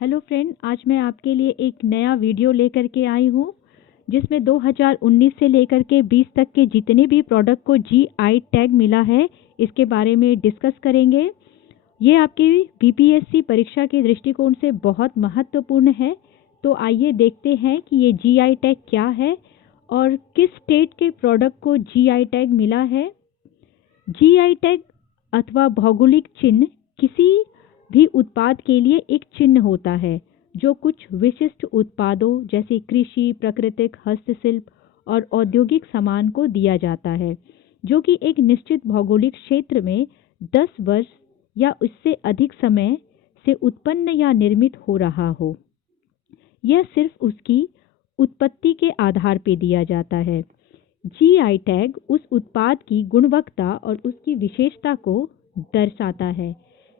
Hello friend, आज मैं आपके लिए एक नया वीडियो लेकर के आई हूँ जिसमें 2019 से लेकर के 20 तक के जितने भी प्रोडक्ट को जीआई टैग मिला है इसके बारे में डिस्कस करेंगे। ये आपकी बीपीएससी परीक्षा के दृष्टिकोण से बहुत महत्वपूर्ण है। तो आइए देखते हैं कि ये जीआई टैग क्या है और किस स्टेट के प्रोडक्ट को जीआई टैग मिला है। जीआई टैग अथवा भौगोलिक चिन्ह किसी भी उत्पाद के लिए एक चिन्ह होता है जो कुछ विशिष्ट उत्पादों जैसे कृषि, प्राकृतिक, हस्तशिल्प और औद्योगिक सामान को दिया जाता है जो कि एक निश्चित भौगोलिक क्षेत्र में 10 वर्ष या उससे अधिक समय से उत्पन्न या निर्मित हो रहा हो। यह सिर्फ उसकी उत्पत्ति के आधार पर दिया जाता है। जीआई टैग उस उत्पाद की गुणवत्ता और उसकी विशेषता को दर्शाता है।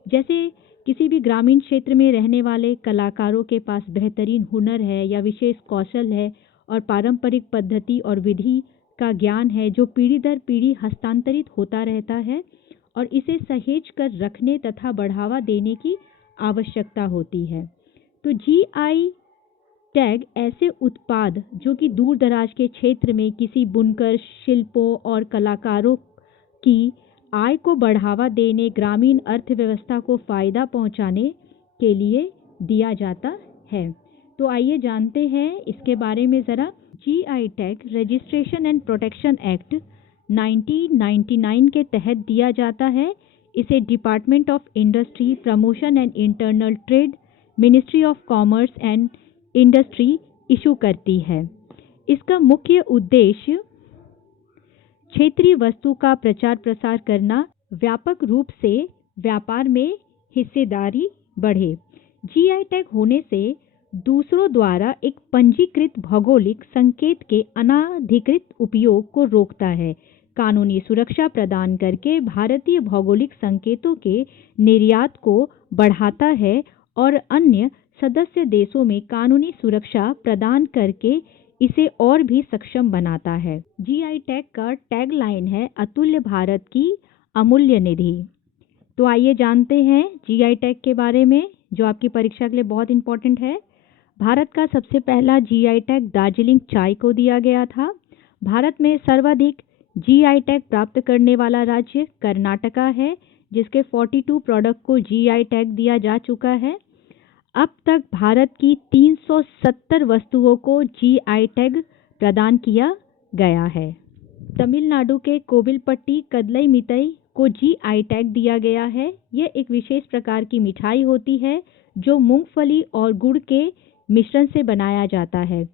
जैसे किसी भी ग्रामीण क्षेत्र में रहने वाले कलाकारों के पास बेहतरीन हुनर है या विशेष कौशल है और पारंपरिक पद्धति और विधि का ज्ञान है जो पीढ़ी दर पीढ़ी हस्तांतरित होता रहता है और इसे सहेज कर रखने तथा बढ़ावा देने की आवश्यकता होती है। तो जीआई टैग ऐसे उत्पाद जो कि दूर दराज के क्षेत्र में किसी बुनकर, शिल्पों और कलाकारों की आय को बढ़ावा देने, ग्रामीण अर्थव्यवस्था को फायदा पहुंचाने के लिए दिया जाता है। तो आइए जानते हैं इसके बारे में ज़रा। GI tag registration and protection act 1999 के तहत दिया जाता है। इसे department of industry, promotion and internal trade, ministry of commerce and industry issue करती है। इसका मुख्य उद्देश्य क्षेत्रीय वस्तु का प्रचार प्रसार करना, व्यापक रूप से व्यापार में हिस्सेदारी बढ़े। जीआई टैग होने से दूसरों द्वारा एक पंजीकृत भौगोलिक संकेत के अनाधिकृत उपयोग को रोकता है, कानूनी सुरक्षा प्रदान करके भारतीय भौगोलिक संकेतों के निर्यात को बढ़ाता है और अन्य सदस्य देशों में कानूनी सुरक्षा प्रदान करके इसे और भी सक्षम बनाता है। जीआई टैग का टैग लाइन है, अतुल्य भारत की अमूल्य निधि। तो आइए जानते हैं जीआई टैग के बारे में जो आपकी परीक्षा के लिए बहुत इंपॉर्टेंट है। भारत का सबसे पहला जीआई टैग दार्जिलिंग चाय को दिया गया था। भारत में सर्वाधिक जीआई टैग प्राप्त करने वाला राज्य कर्नाटका है जिसके 42 प्रोडक्ट को जीआई टैग दिया जा चुका है। अब तक भारत की 370 वस्तुओं को जीआई टैग प्रदान किया गया है। तमिलनाडु के कोविलपट्टी कदलई मिठाई को जीआई टैग दिया गया है। यह एक विशेष प्रकार की मिठाई होती है जो मूंगफली और गुड़ के मिश्रण से बनाया जाता है।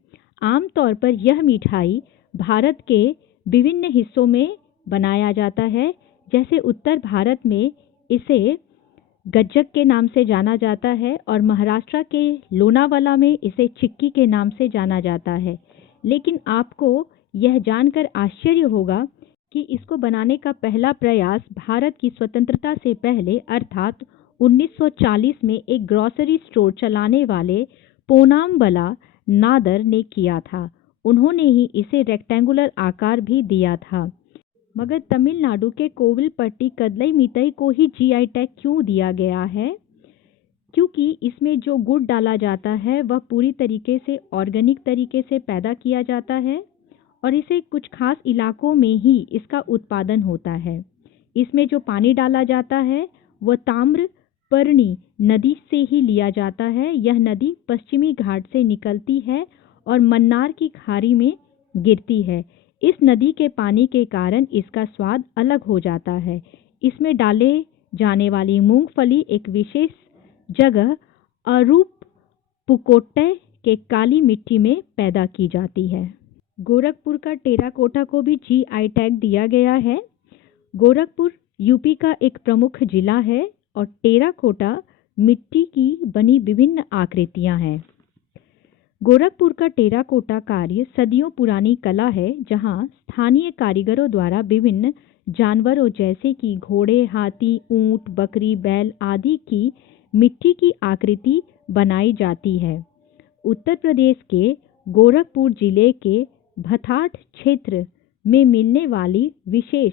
आमतौर पर यह मिठाई भारत के विभिन्न हिस्सों में बनाया जाता है। जैसे उत्तर भारत में इसे गज्जक के नाम से जाना जाता है और महाराष्ट्र के लोनावाला में इसे चिक्की के नाम से जाना जाता है। लेकिन आपको यह जानकर आश्चर्य होगा कि इसको बनाने का पहला प्रयास भारत की स्वतंत्रता से पहले अर्थात 1940 में एक ग्रोसरी स्टोर चलाने वाले पोनाम्बला नादर ने किया था। उन्होंने ही इसे रेक्टेंगुलर आकार भी दिया था। मगर तमिलनाडु के कोविलपट्टी कदलई मिठाई को ही जीआई टैग क्यों दिया गया है? क्योंकि इसमें जो गुड़ डाला जाता है वह पूरी तरीके से ऑर्गेनिक तरीके से पैदा किया जाता है और इसे कुछ खास इलाकों में ही इसका उत्पादन होता है। इसमें जो पानी डाला जाता है वह ताम्रपर्णी नदी से ही लिया जाता है। यह नदी पश्चिमी घाट से निकलती है और मन्नार की खाड़ी में गिरती है। इस नदी के पानी के कारण इसका स्वाद अलग हो जाता है। इसमें डाले जाने वाली मूंगफली एक विशेष जगह अरूपपुकोट्टै के काली मिट्टी में पैदा की जाती है। गोरखपुर का टेराकोटा को भी जीआई टैग दिया गया है। गोरखपुर यूपी का एक प्रमुख जिला है और टेराकोटा मिट्टी की बनी विभिन्न आकृतियां हैं। गोरखपुर का टेराकोटा कार्य सदियों पुरानी कला है जहां स्थानीय कारीगरों द्वारा विभिन्न जानवरों जैसे कि घोड़े, हाथी, ऊंट, बकरी, बैल आदि की मिट्टी की आकृति बनाई जाती है। उत्तर प्रदेश के गोरखपुर जिले के भथाट क्षेत्र में मिलने वाली विशेष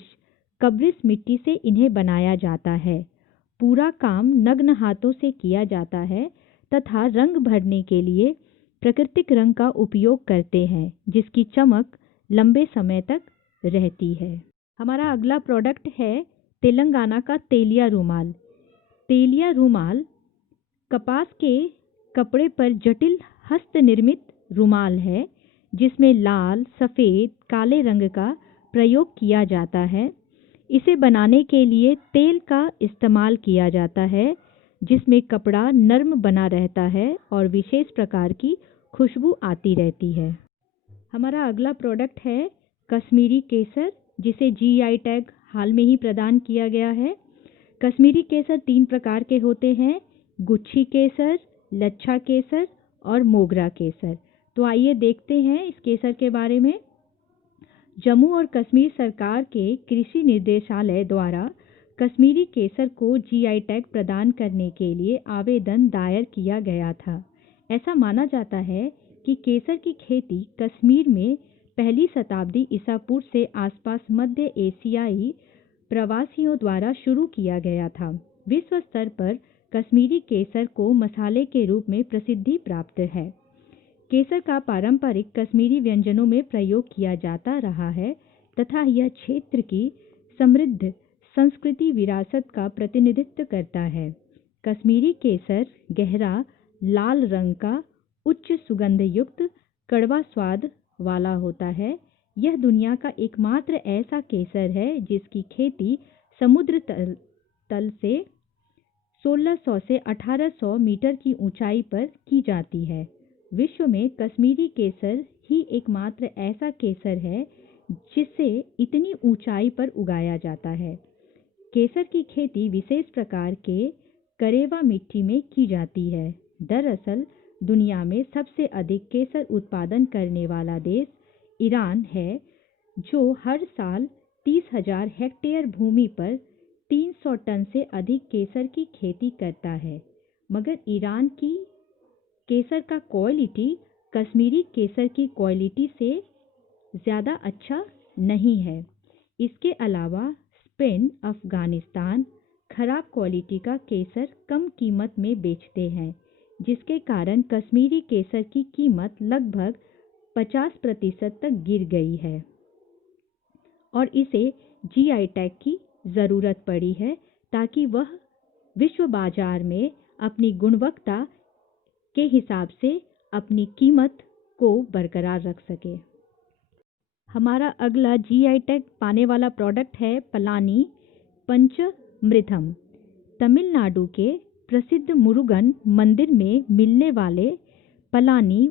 कब्रिस मिट्टी से इन्हें बनाया जाता है। पूरा काम नग्न हाथों से किया जाता है तथा रंग भरने के लिए प्राकृतिक रंग का उपयोग करते हैं, जिसकी चमक लंबे समय तक रहती है। हमारा अगला प्रोडक्ट है तेलंगाना का तेलिया रुमाल। तेलिया रुमाल कपास के कपड़े पर जटिल हस्त निर्मित रुमाल है, जिसमें लाल, सफ़ेद, काले रंग का प्रयोग किया जाता है। इसे बनाने के लिए तेल का इस्तेमाल किया जाता है, जिसमें कपड़ा नर्म बना रहता है और विशेष प्रकार की खुशबू आती रहती है। हमारा अगला प्रोडक्ट है कश्मीरी केसर, जिसे जीआई टैग हाल में ही प्रदान किया गया है। कश्मीरी केसर 3 प्रकार के होते हैं, गुच्छी केसर, लच्छा केसर और मोगरा केसर। तो आइए देखते हैं इस केसर के बारे में। जम्मू और कश्मीर सरकार के कृषि निर्देशालय द्वारा कश्मीरी केसर को जीआई टैग प्रदान करने के लिए आवेदन दायर किया गया था। ऐसा माना जाता है कि केसर की खेती कश्मीर में पहली शताब्दी ईसा पूर्व से आसपास मध्य एशियाई प्रवासियों द्वारा शुरू किया गया था। विश्व स्तर पर कश्मीरी केसर को मसाले के रूप में प्रसिद्धि प्राप्त है। केसर का पारंपरिक कश्मीरी व्यंजनों में प्रयोग किया जाता रहा है तथा यह क्षेत्र की समृद्ध संस्कृति विरासत का प्रतिनिधित्व करता है। कश्मीरी केसर गहरा लाल रंग का उच्च सुगंध युक्त कड़वा स्वाद वाला होता है। यह दुनिया का एकमात्र ऐसा केसर है जिसकी खेती समुद्र तल से 1600 से 1800 मीटर की ऊंचाई पर की जाती है। विश्व में कश्मीरी केसर ही एकमात्र ऐसा केसर है जिसे इतनी ऊंचाई पर उगाया जाता है। केसर की खेती विशेष प्रकार के करेवा मिट्टी में की जाती है। दरअसल दुनिया में सबसे अधिक केसर उत्पादन करने वाला देश ईरान है, जो हर साल 30,000 हेक्टेयर भूमि पर 300 टन से अधिक केसर की खेती करता है। मगर ईरान की केसर का क्वालिटी कश्मीरी केसर की क्वालिटी से ज़्यादा अच्छा नहीं है। इसके अलावा स्पेन, अफ़गानिस्तान खराब क्वालिटी का केसर कम कीमत में बेचते हैं, जिसके कारण कश्मीरी केसर की कीमत लगभग 50% तक गिर गई है और इसे जीआई टैग की ज़रूरत पड़ी है ताकि वह विश्व बाजार में अपनी गुणवत्ता के हिसाब से अपनी कीमत को बरकरार रख सके। हमारा अगला जीआई टैग पाने वाला प्रोडक्ट है पलानी पंचमृतम। तमिलनाडु के प्रसिद्ध मुरुगन मंदिर में मिलने वाले पलानी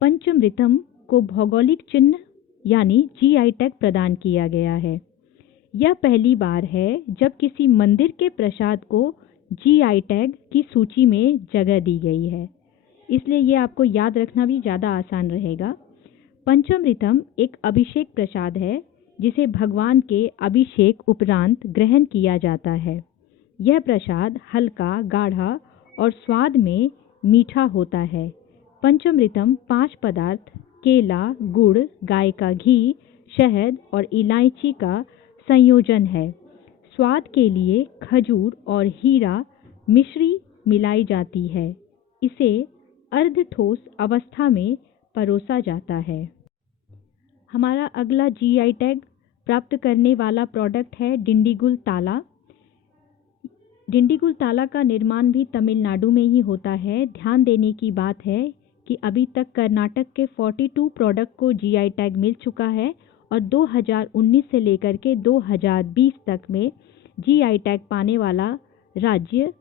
पंचमृतम को भौगोलिक चिन्ह यानी जीआई टैग प्रदान किया गया है। यह पहली बार है जब किसी मंदिर के प्रसाद को जीआई टैग की सूची में जगह दी गई है, इसलिए ये आपको याद रखना भी ज़्यादा आसान रहेगा। पंचमृतम एक अभिषेक प्रसाद है जिसे भगवान के अभिषेक उपरांत ग्रहण किया जाता है। यह प्रसाद हल्का, गाढ़ा और स्वाद में मीठा होता है। पंचमृतम 5 पदार्थ केला, गुड़, गाय का घी, शहद और इलायची का संयोजन है। स्वाद के लिए खजूर और हीरा मिश्री मिलाई जाती है। इसे अर्ध ठोस अवस्था में परोसा जाता है। हमारा अगला जीआई टैग प्राप्त करने वाला प्रोडक्ट है डिंडीगुल ताला। डिंडीगुल ताला का निर्माण भी तमिलनाडु में ही होता है। ध्यान देने की बात है कि अभी तक कर्नाटक के 42 प्रोडक्ट को जीआई टैग मिल चुका है और 2019 से लेकर के 2020 तक में जीआई टैग पाने वाला राज्य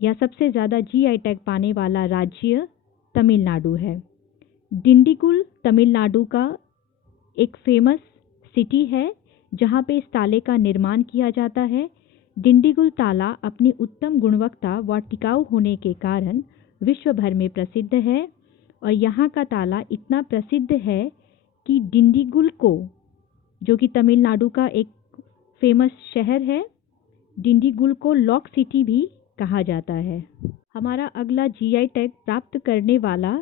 या सबसे ज़्यादा जीआई टैग पाने वाला राज्य तमिलनाडु है। डिंडीगुल तमिलनाडु का एक फेमस सिटी है जहाँ पे इस ताले का निर्माण किया जाता है। डिंडीगुल ताला अपनी उत्तम गुणवत्ता व टिकाऊ होने के कारण विश्व भर में प्रसिद्ध है और यहाँ का ताला इतना प्रसिद्ध है कि डिंडीगुल को, जो कि तमिलनाडु का एक फेमस शहर है, डिंडीगुल को लॉक सिटी भी कहा जाता है। हमारा अगला जीआई टैग प्राप्त करने वाला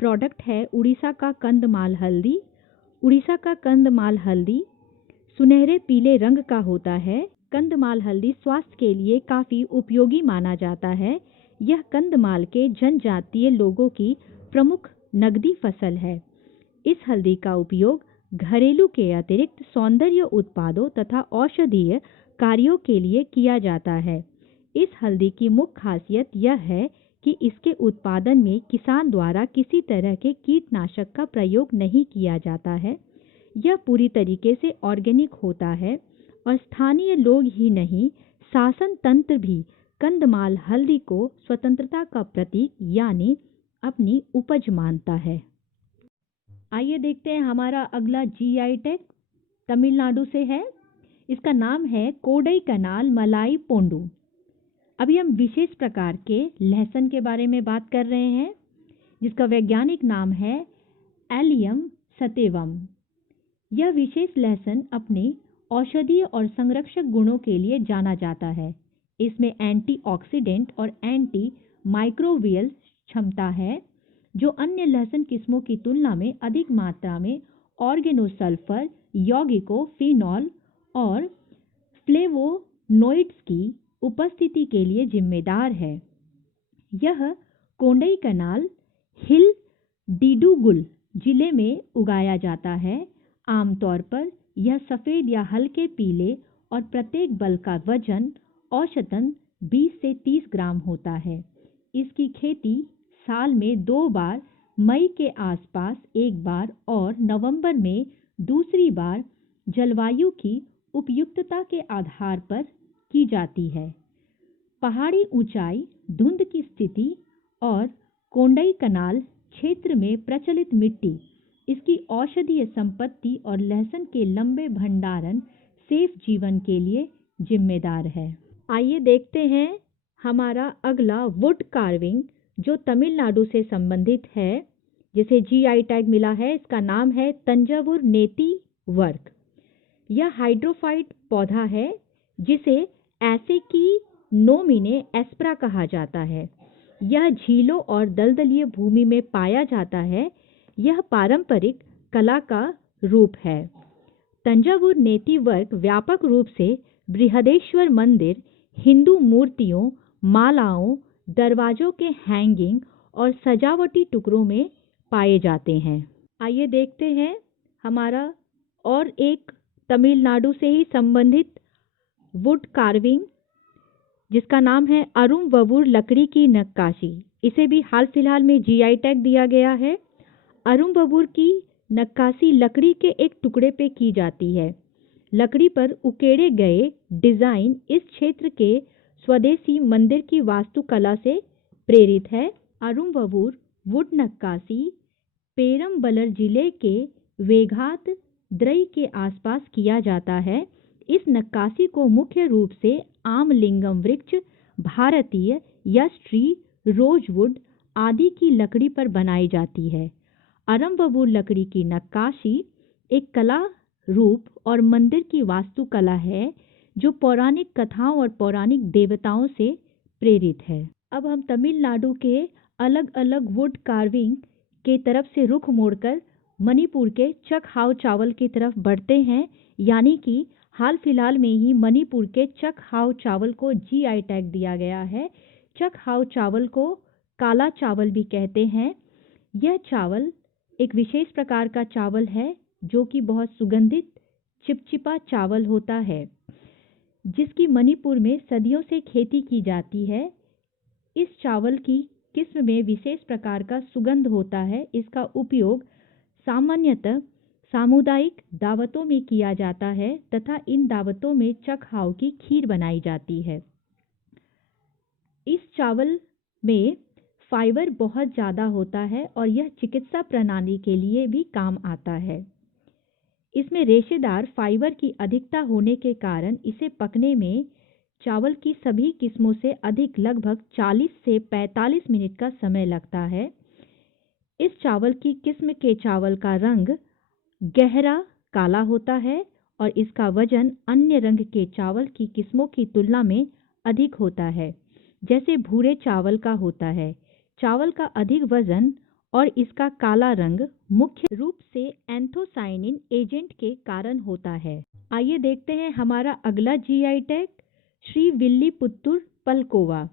प्रोडक्ट है उड़ीसा का कंदमाल हल्दी। उड़ीसा का कंदमाल हल्दी सुनहरे पीले रंग का होता है। कंदमाल हल्दी स्वास्थ्य के लिए काफ़ी उपयोगी माना जाता है। यह कंदमाल के जनजातीय लोगों की प्रमुख नगदी फसल है। इस हल्दी का उपयोग घरेलू के अतिरिक्त सौंदर्य उत्पादों तथा औषधीय कार्यों के लिए किया जाता है। इस हल्दी की मुख्य खासियत यह है कि इसके उत्पादन में किसान द्वारा किसी तरह के कीटनाशक का प्रयोग नहीं किया जाता है। यह पूरी तरीके से ऑर्गेनिक होता है और स्थानीय लोग ही नहीं, शासन तंत्र भी कंदमाल हल्दी को स्वतंत्रता का प्रतीक यानी अपनी उपज मानता है। आइए देखते हैं हमारा अगला जीआई टैग तमिलनाडु से है। इसका नाम है कोडाईकनाल मलाई पोंडू। अभी हम विशेष प्रकार के लहसुन के बारे में बात कर रहे हैं, जिसका वैज्ञानिक नाम है एलियम सतेवम। यह विशेष लहसुन अपने औषधीय और संरक्षक गुणों के लिए जाना जाता है। इसमें एंटीऑक्सीडेंट और एंटी माइक्रोबियल क्षमता है, जो अन्य लहसुन किस्मों की तुलना में अधिक मात्रा में ऑर्गेनोसल्फर, यौगिकों, फिनॉल और फ्लेवोनोइड्स की उपस्थिति के लिए जिम्मेदार है। यह कोडाईकनाल हिल डिंडीगुल जिले में उगाया जाता है। आमतौर पर यह सफ़ेद या हल्के पीले और प्रत्येक बल का वजन औसतन 20 से 30 ग्राम होता है। इसकी खेती साल में 2 बार, मई के आसपास एक बार और नवंबर में दूसरी बार जलवायु की उपयुक्तता के आधार पर की जाती है। पहाड़ी ऊंचाई, धुंध की स्थिति और कोडाईकनाल क्षेत्र में प्रचलित मिट्टी इसकी औषधीय संपत्ति और लहसुन के लंबे भंडारण सेफ जीवन के लिए जिम्मेदार है। आइए देखते हैं हमारा अगला वुड कार्विंग, जो तमिलनाडु से संबंधित है, जिसे जीआई टैग मिला है। इसका नाम है तंजावुर नेती वर्क। यह हाइड्रोफाइट पौधा है, जिसे एसेकी नोमिने एस्परा कहा जाता है। यह झीलों और दलदलीय भूमि में पाया जाता है। यह पारंपरिक कला का रूप है। तंजावुर नेती वर्क व्यापक रूप से बृहदेश्वर मंदिर, हिंदू मूर्तियों, मालाओं, दरवाजों के हैंगिंग और सजावटी टुकड़ों में पाए जाते हैं। आइए देखते हैं हमारा और एक तमिलनाडु से ही संबंधित वुड कार्विंग, जिसका नाम है अरुम्बवूर लकड़ी की नक्काशी। इसे भी हाल फिलहाल में जीआई टैग दिया गया है। अरुम्बवूर की नक्काशी लकड़ी के एक टुकड़े पे की जाती है। लकड़ी पर उकेरे गए डिजाइन इस क्षेत्र के स्वदेशी मंदिर की वास्तुकला से प्रेरित है। अरुम्बवूर वुड नक्काशी पेरम्बलर जिले के वेघात द्रई के आसपास किया जाता है। इस नक्काशी को मुख्य रूप से आमलिंगम वृक्ष, भारतीय यश ट्री, रोजवुड आदि की लकड़ी पर बनाई जाती है। अरुम्बवूर लकड़ी की नक्काशी एक कला रूप और मंदिर की वास्तुकला है, जो पौराणिक कथाओं और पौराणिक देवताओं से प्रेरित है। अब हम तमिलनाडु के अलग अलग वुड कार्विंग के तरफ से रुख मोड़कर मणिपुर के चक हाउ चावल की तरफ बढ़ते हैं। यानी कि हाल फिलहाल में ही मणिपुर के चक हाउ चावल को जीआई टैग दिया गया है। चक हाउ चावल को काला चावल भी कहते हैं। यह चावल एक विशेष प्रकार का चावल है, जो कि बहुत सुगंधित चिपचिपा चावल होता है, जिसकी मणिपुर में सदियों से खेती की जाती है। इस चावल की किस्म में विशेष प्रकार का सुगंध होता है। इसका उपयोग सामान्यतः सामुदायिक दावतों में किया जाता है तथा इन दावतों में चक हाउ की खीर बनाई जाती है। इस चावल में फाइबर बहुत ज़्यादा होता है और यह चिकित्सा प्रणाली के लिए भी काम आता है। इसमें रेशेदार फाइबर की अधिकता होने के कारण इसे पकने में चावल की सभी किस्मों से अधिक लगभग 40 से 45 मिनट का समय लगता है। इस चावल की किस्म के चावल का रंग गहरा काला होता है और इसका वजन अन्य रंग के चावल की किस्मों की तुलना में अधिक होता है, जैसे भूरे चावल का होता है। चावल का अधिक वजन और इसका काला रंग मुख्य रूप से एंथोसाइनिन एजेंट के कारण होता है। आइए देखते हैं हमारा अगला जीआई टैग श्री विल्लीपुत्तुर पलकोवा।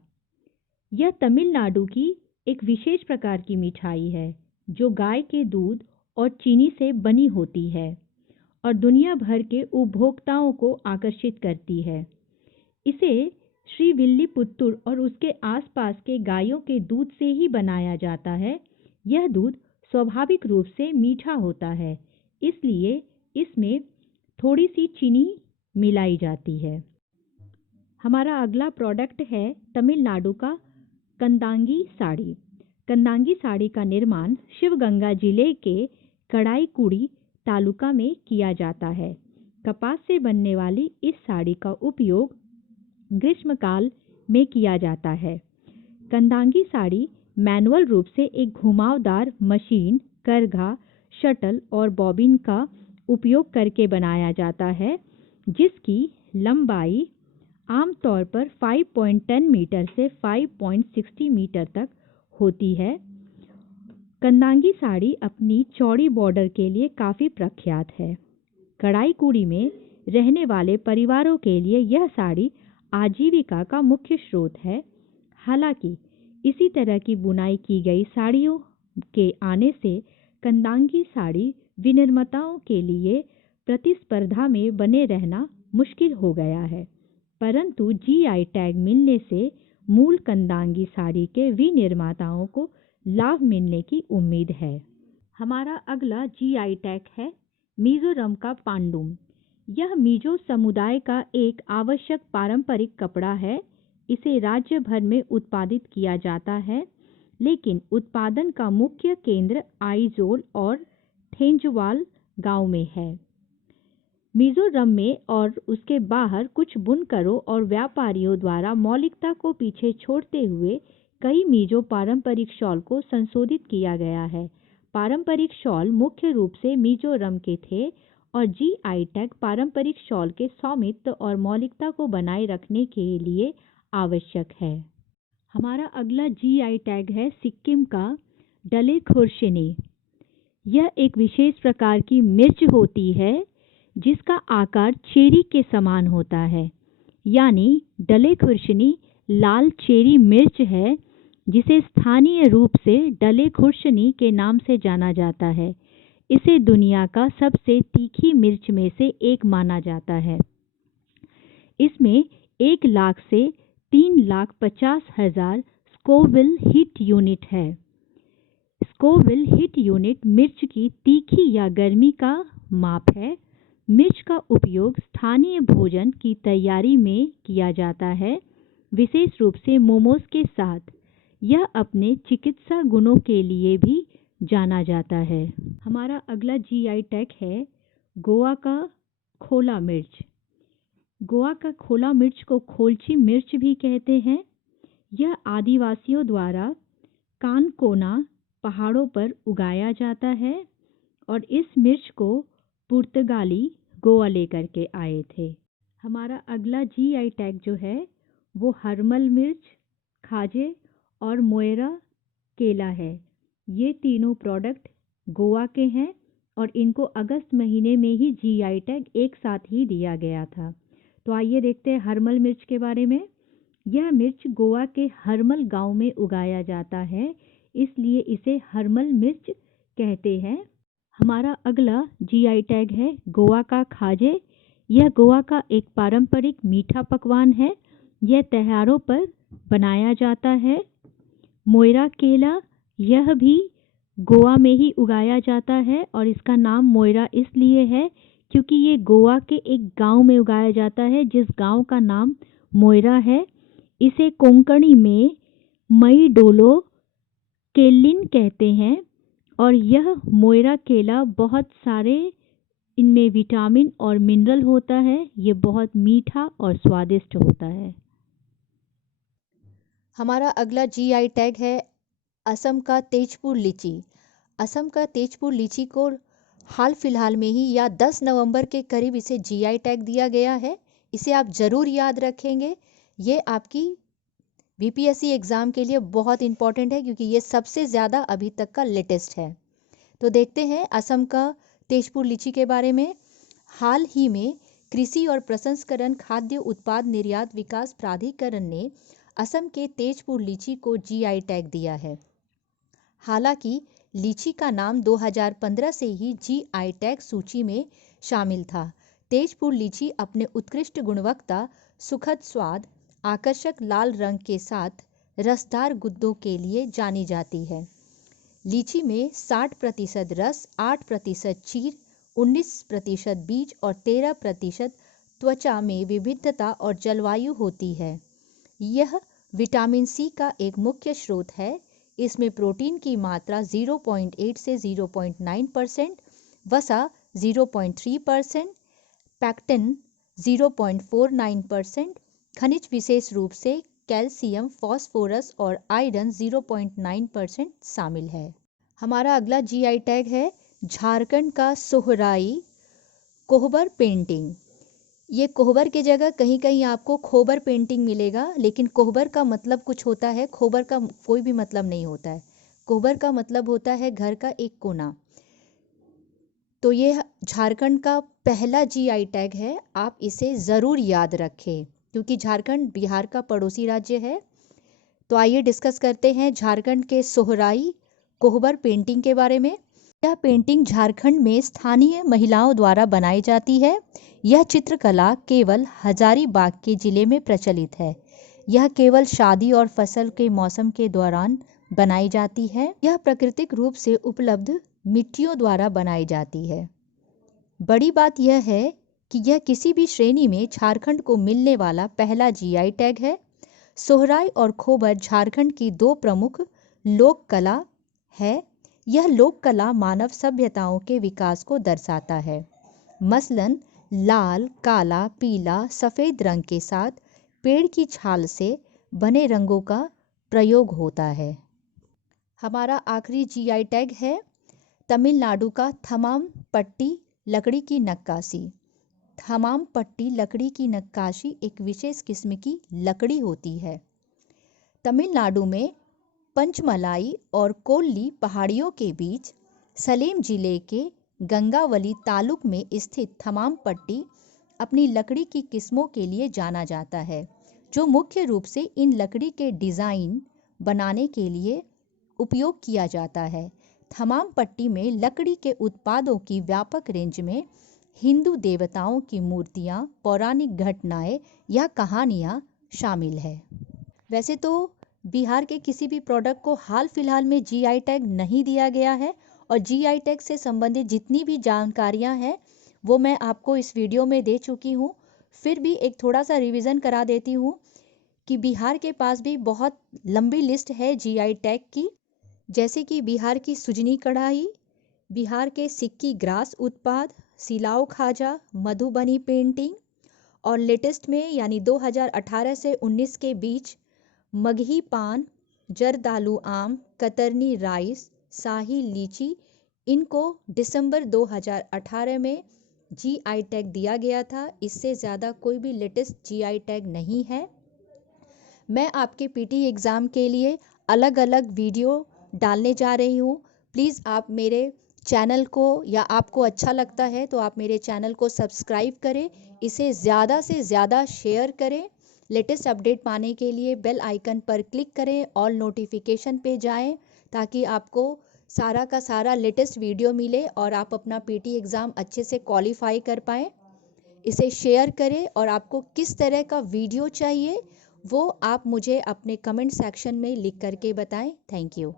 यह तमिलनाडु की एक विशेष प्रकार की मिठाई है जो गाय के दूध और चीनी से बनी होती है और दुनिया भर के उपभोक्ताओं को आकर्षित करती है। इसे श्रीविल्लीपुत्तुर और उसके आसपास के गायों के दूध से ही बनाया जाता है। यह दूध स्वाभाविक रूप से मीठा होता है, इसलिए इसमें थोड़ी सी चीनी मिलाई जाती है। हमारा अगला प्रोडक्ट है तमिलनाडु का कंदांगी साड़ी। कंदांगी साड़ी का निर्माण शिवगंगा जिले के कड़ाईकुड़ी तालुका में किया जाता है। कपास से बनने वाली इस साड़ी का उपयोग ग्रीष्मकाल में किया जाता है। कंदांगी साड़ी मैनुअल रूप से एक घुमावदार मशीन, करघा, शटल और बॉबिन का उपयोग करके बनाया जाता है, जिसकी लंबाई आमतौर पर 5.10 मीटर से 5.60 मीटर तक होती है। कंदांगी साड़ी अपनी चौड़ी बॉर्डर के लिए काफ़ी प्रख्यात है। कड़ाईकुड़ी में रहने वाले परिवारों के लिए यह साड़ी आजीविका का मुख्य स्रोत है। हालांकि इसी तरह की बुनाई की गई साड़ियों के आने से कंदांगी साड़ी विनिर्माताओं के लिए प्रतिस्पर्धा में बने रहना मुश्किल हो गया है, परंतु जीआई टैग मिलने से मूल कंदांगी साड़ी के विनिर्माताओं को लाभ मिलने की उम्मीद है। हमारा अगला जीआई टैग है मिजोरम का पांडुम। यह मिजो समुदाय का एक आवश्यक पारंपरिक कपड़ा है। इसे राज्य भर में उत्पादित किया जाता है, लेकिन उत्पादन का मुख्य केंद्र आइजोल और थेंजवाल गांव में है। मिजोरम में और उसके बाहर कुछ बुनकरों और व्यापारियों द्वारा मौलिकता को पीछे छोड़ते हुए कई मिजो पारंपरिक शॉल को संशोधित किया गया है। पारंपरिक शॉल मुख्य रूप से मिजोरम के थे और जीआई टैग पारंपरिक शॉल के स्वामित्व और मौलिकता को बनाए रखने के लिए आवश्यक है। हमारा अगला जीआई टैग है सिक्किम का डले खुर्शिनी। यह एक विशेष प्रकार की मिर्च होती है जिसका आकार चेरी के समान होता है, यानी डले खुर्शिनी लाल चेरी मिर्च है जिसे स्थानीय रूप से डले खुर्शिनी के नाम से जाना जाता है। इसे दुनिया का सबसे तीखी मिर्च में से एक माना जाता है। इसमें 1 लाख से 3,50,000 स्कोविल हिट यूनिट है। स्कोविल हिट यूनिट मिर्च की तीखी या गर्मी का माप है। मिर्च का उपयोग स्थानीय भोजन की तैयारी में किया जाता है, विशेष रूप से मोमोज के साथ। यह अपने चिकित्सा गुणों के लिए भी जाना जाता है। हमारा अगला जीआई टैग है गोवा का खोला मिर्च। गोवा का खोला मिर्च को खोलची मिर्च भी कहते हैं। यह आदिवासियों द्वारा कानकोना पहाड़ों पर उगाया जाता है और इस मिर्च को पुर्तगाली गोवा लेकर के आए थे। हमारा अगला जीआई टैग जो है वो हरमल मिर्च, खाजे और मोयरा केला है। ये तीनों प्रोडक्ट गोवा के हैं और इनको अगस्त महीने में ही जीआई टैग एक साथ ही दिया गया था। तो आइए देखते हैं हरमल मिर्च के बारे में। यह मिर्च गोवा के हरमल गांव में उगाया जाता है, इसलिए इसे हरमल मिर्च कहते हैं। हमारा अगला जीआई टैग है गोवा का खाजे। यह गोवा का एक पारंपरिक मीठा पकवान है। यह त्योहारों पर बनाया जाता है। मोयरा केला, यह भी गोवा में ही उगाया जाता है और इसका नाम मोयरा इसलिए है क्योंकि ये गोवा के एक गांव में उगाया जाता है जिस गांव का नाम मोयरा है। इसे कोंकणी में मई डोलो केलिन कहते हैं और यह मोयरा केला बहुत सारे इनमें विटामिन और मिनरल होता है। ये बहुत मीठा और स्वादिष्ट होता है। हमारा अगला जीआई टैग है असम का तेजपुर लीची। असम का तेजपुर लीची को हाल फिलहाल में ही या 10 नवंबर के करीब इसे जीआई टैग दिया गया है। इसे आप ज़रूर याद रखेंगे। ये आपकी बीपीएससी एग्ज़ाम के लिए बहुत इंपॉर्टेंट है क्योंकि ये सबसे ज़्यादा अभी तक का लेटेस्ट है। तो देखते हैं असम का तेजपुर लीची के बारे में। हाल ही में कृषि और प्रसंस्करण खाद्य उत्पाद निर्यात विकास प्राधिकरण ने असम के तेजपुर लीची को जीआई टैग दिया है। हालांकि लीची का नाम 2015 से ही जीआई टैग सूची में शामिल था। तेजपुर लीची अपने उत्कृष्ट गुणवत्ता, सुखद स्वाद, आकर्षक लाल रंग के साथ रसदार गुद्दों के लिए जानी जाती है। लीची में 60% रस, 8% चीर, 19% बीज और 13% त्वचा में विविधता और जलवायु होती है। यह विटामिन सी का एक मुख्य स्रोत है। इसमें प्रोटीन की मात्रा 0.8 से 0.9%, वसा 0.3%, पैक्टिन 0.49%, खनिज विशेष रूप से कैल्शियम, फास्फोरस और आयरन 0.9% शामिल है। हमारा अगला जीआई टैग है झारखंड का सोहराई कोहबर पेंटिंग। ये कोहबर की जगह कहीं कहीं आपको खोबर पेंटिंग मिलेगा, लेकिन कोहबर का मतलब कुछ होता है, खोबर का कोई भी मतलब नहीं होता है। कोहबर का मतलब होता है घर का एक कोना। तो ये झारखंड का पहला जीआई टैग है, आप इसे ज़रूर याद रखें क्योंकि झारखंड बिहार का पड़ोसी राज्य है। तो आइए डिस्कस करते हैं झारखंड के सोहराई कोहबर पेंटिंग के बारे में। यह पेंटिंग झारखंड में स्थानीय महिलाओं द्वारा बनाई जाती है। यह चित्रकला केवल हजारीबाग के जिले में प्रचलित है। यह केवल शादी और फसल के मौसम के दौरान बनाई जाती है। यह प्राकृतिक रूप से उपलब्ध मिट्टियों द्वारा बनाई जाती है। बड़ी बात यह है कि यह किसी भी श्रेणी में झारखंड को मिलने वाला पहला जीआई टैग है। सोहराई और खोबर झारखंड की दो प्रमुख लोक कला है। यह लोक कला मानव सभ्यताओं के विकास को दर्शाता है। मसलन लाल, काला, पीला, सफ़ेद रंग के साथ पेड़ की छाल से बने रंगों का प्रयोग होता है। हमारा आखिरी जीआई टैग है तमिलनाडु का थमाम पट्टी लकड़ी की नक्काशी। थमाम पट्टी लकड़ी की नक्काशी एक विशेष किस्म की लकड़ी होती है। तमिलनाडु में पंचमलाई और कोल्ली पहाड़ियों के बीच सलेम जिले के गंगावली तालुक में स्थित थमाम पट्टी अपनी लकड़ी की किस्मों के लिए जाना जाता है, जो मुख्य रूप से इन लकड़ी के डिज़ाइन बनाने के लिए उपयोग किया जाता है। थमाम पट्टी में लकड़ी के उत्पादों की व्यापक रेंज में हिंदू देवताओं की मूर्तियाँ, पौराणिक घटनाएं या कहानियाँ शामिल है। वैसे तो बिहार के किसी भी प्रोडक्ट को हाल फिलहाल में जीआई टैग नहीं दिया गया है और जीआई टैग से संबंधित जितनी भी जानकारियां हैं वो मैं आपको इस वीडियो में दे चुकी हूं। फिर भी एक थोड़ा सा रिवीजन करा देती हूं कि बिहार के पास भी बहुत लंबी लिस्ट है जीआई टैग की, जैसे कि बिहार की सुजनी कढ़ाई, बिहार के सिक्की ग्रास उत्पाद, सिलाव खाजा, मधुबनी पेंटिंग और लेटेस्ट में यानी 2018 से 19 के बीच मगही पान, जरदालू आम, कतरनी राइस, शाही लीची, इनको दिसंबर 2018 में जीआई टैग दिया गया था। इससे ज़्यादा कोई भी लेटेस्ट जीआई टैग नहीं है। मैं आपके पीटी एग्ज़ाम के लिए अलग अलग वीडियो डालने जा रही हूँ। प्लीज़ आप मेरे चैनल को, या आपको अच्छा लगता है तो आप मेरे चैनल को सब्सक्राइब करें, इसे ज़्यादा से ज़्यादा शेयर करें। लेटेस्ट अपडेट पाने के लिए बेल आइकन पर क्लिक करें, ऑल नोटिफिकेशन पे जाएं ताकि आपको सारा का सारा लेटेस्ट वीडियो मिले और आप अपना पीटी एग्ज़ाम अच्छे से क्वालिफाई कर पाएँ। इसे शेयर करें और आपको किस तरह का वीडियो चाहिए वो आप मुझे अपने कमेंट सेक्शन में लिख करके बताएं। Thank you.